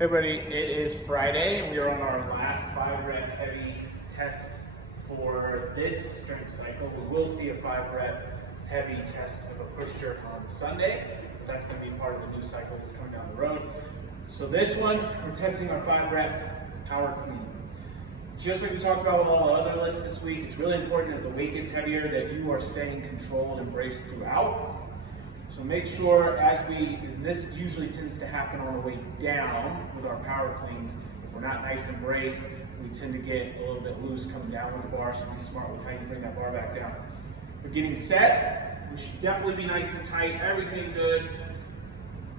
Hey everybody, it is Friday and we are on our last 5-rep heavy test for this strength cycle. We will see a 5-rep heavy test of a push jerk on Sunday, but that's going to be part of the new cycle that's coming down the road. So this one, we're testing our 5-rep power clean. Just like we talked about with all the other lifts this week, it's really important as the weight gets heavier that you are staying controlled and braced throughout. So make sure and this usually tends to happen on the way down with our power cleans. If we're not nice and braced, we tend to get a little bit loose coming down with the bar, so be smart with how you bring that bar back down. But getting set, we should definitely be nice and tight, everything good.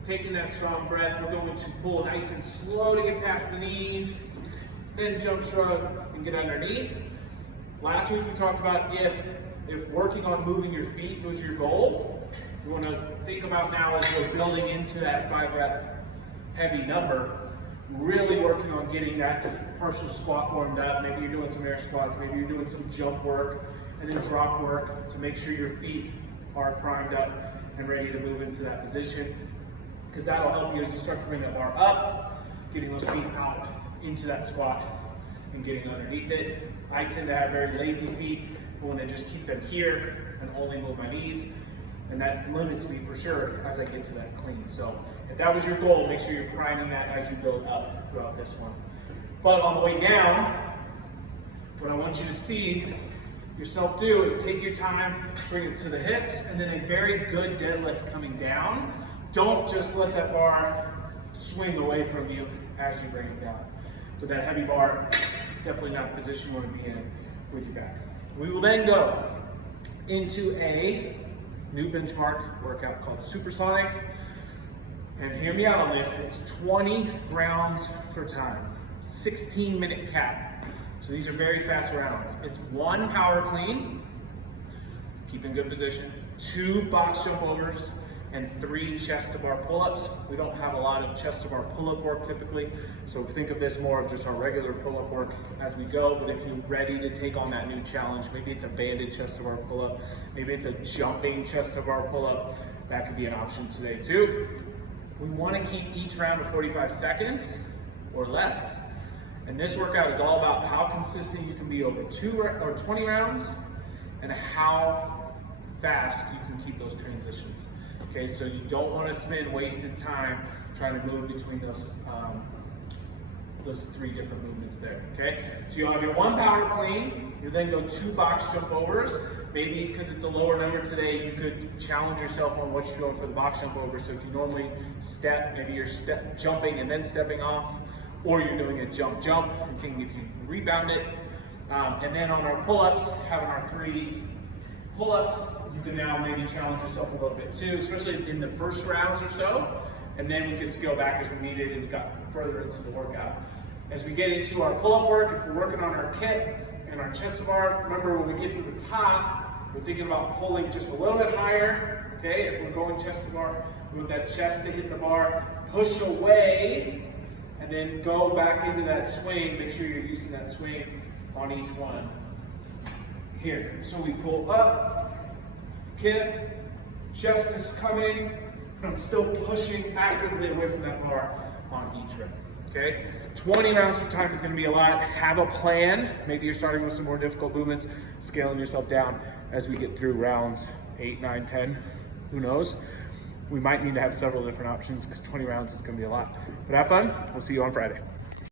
Taking that strong breath, we're going to pull nice and slow to get past the knees, then jump shrug and get underneath. Last week we talked about if working on moving your feet was your goal, you want to think about now as we're building into that 5-rep heavy number, really working on getting that partial squat warmed up. Maybe you're doing some air squats, maybe you're doing some jump work and then drop work to make sure your feet are primed up and ready to move into that position, because that'll help you as you start to bring that bar up, getting those feet out into that squat and getting underneath it. I tend to have very lazy feet. I want to just keep them here and only move my knees, and that limits me for sure as I get to that clean. So if that was your goal, make sure you're priming that as you build up throughout this one. But on the way down, what I want you to see yourself do is take your time, bring it to the hips, and then a very good deadlift coming down. Don't just let that bar swing away from you as you bring it down. With that heavy bar, definitely not a position you want to be in with your back. We will then go into a new benchmark workout called Supersonic. And hear me out on this, it's 20 rounds for time, 16-minute cap. So these are very fast rounds. It's 1 power clean, keep in good position, 2 box jump overs, and 3 chest to bar pull-ups. We don't have a lot of chest to bar pull-up work typically, so think of this more of just our regular pull-up work as we go. But if you're ready to take on that new challenge, maybe it's a banded chest to bar pull-up, maybe it's a jumping chest to bar pull-up, that could be an option today too. We want to keep each round to 45 seconds or less, and this workout is all about how consistent you can be over 20 rounds and how fast you can keep those transitions. Okay, so you don't want to spend wasted time trying to move between those 3 different movements there. Okay, so you'll have your 1 power clean. You then go 2 box jump overs. Maybe because it's a lower number today, you could challenge yourself on what you're doing for the box jump over. So if you normally step, maybe you're jumping and then stepping off, or you're doing a jump and seeing if you rebound it. And then on our pull-ups, having our 3 pull-ups, you can now maybe challenge yourself a little bit too, especially in the first rounds or so, and then we can scale back as we need it and got further into the workout. As we get into our pull-up work, if we're working on our kit and our chest to bar, remember when we get to the top, we're thinking about pulling just a little bit higher. Okay, if we're going chest to bar, we want that chest to hit the bar, push away, and then go back into that swing. Make sure you're using that swing on each one. Here, so we pull up, kip, chest is coming, and I'm still pushing actively away from that bar on each rep. Okay, 20 rounds of time is going to be a lot. Have a plan. Maybe you're starting with some more difficult movements, scaling yourself down as we get through rounds 8, 9, 10. Who knows? We might need to have several different options because 20 rounds is going to be a lot. But have fun. We'll see you on Friday.